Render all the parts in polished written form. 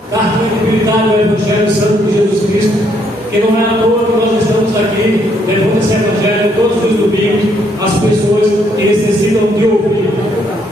Dar credibilidade ao Evangelho Santo de Jesus Cristo, que não é à toa que nós estamos aqui levando esse Evangelho todos os domingos às pessoas que necessitam de ouvir.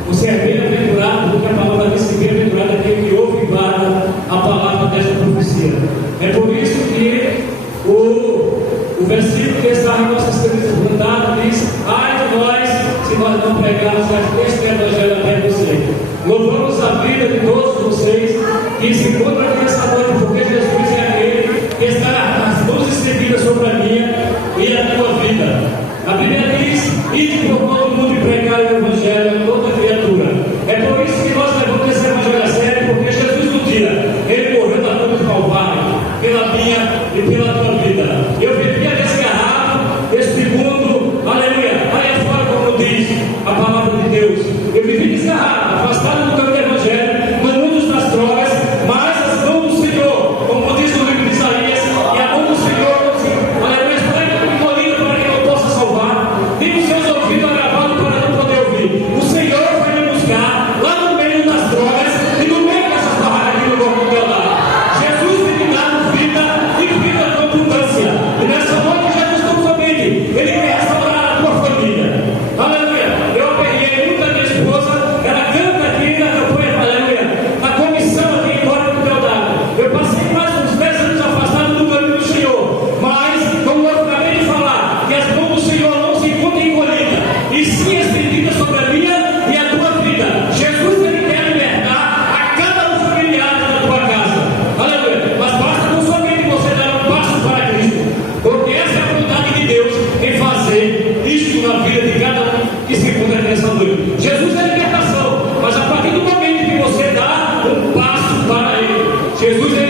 Você é bem-aventurado, porque a palavra diz que bem-aventurado é aquele que ouve e guarda a palavra desta profecia. É por isso que o versículo que está em nossa escritura fundada diz: ai de nós, se nós não pregarmos este Evangelho até você. Louvamos a vida de todos vocês que se encontram aqui nessa noite, porque Jesus é aquele que está as luzes estendidas sobre a minha e a tua vida. A Bíblia diz: ide por todo mundo e pregai o Evangelho a toda criatura. É por isso que nós levamos esse Evangelho a sério, porque Jesus um dia, ele morreu na cruz do Calvário, pela minha e pela tua vida. Eu bebia desse garrafa, desse mundo, aleluia, aí fora, como diz a palavra de Deus. Eu vivi desse garrafa, afastado do caminho do Evangelho, manudos das drogas, mas as mãos do Senhor, como diz no livro de Isaías, e a mão do Senhor, aleluia, está encolhida para que não possa salvar, nem os seus ouvidos agravados para não poder ouvir. O Senhor vai me buscar lá no meio das drogas e no meio dessas barracas aqui no corpo do teu lado. Jesus tem me dado vida e vida com abundância. E nessa noite, Jesus tão somente, Ele quer restaurar a tua família. Aleluia. Eu aperrei muito a minha esposa, ela canta aqui na campanha, aleluia, na comissão aqui em Glória do Teu Dado. Eu passei mais uns 10 anos afastado do caminho do Senhor, mas, como eu acabei de falar, que as mãos do Senhor não se encontram encolhidas, e sim estendidas sobre a minha e a tua vida. Jesus, Ele quer libertar a cada um familiar da tua casa. Aleluia. Mas basta não somente você dar um passo para Cristo, porque essa é a vontade de Deus em fazer isto na vida de cada um que se encontra aqui nessa noite. Jesus é libertação, mas a partir do momento que você dá um passo para Ele, Jesus é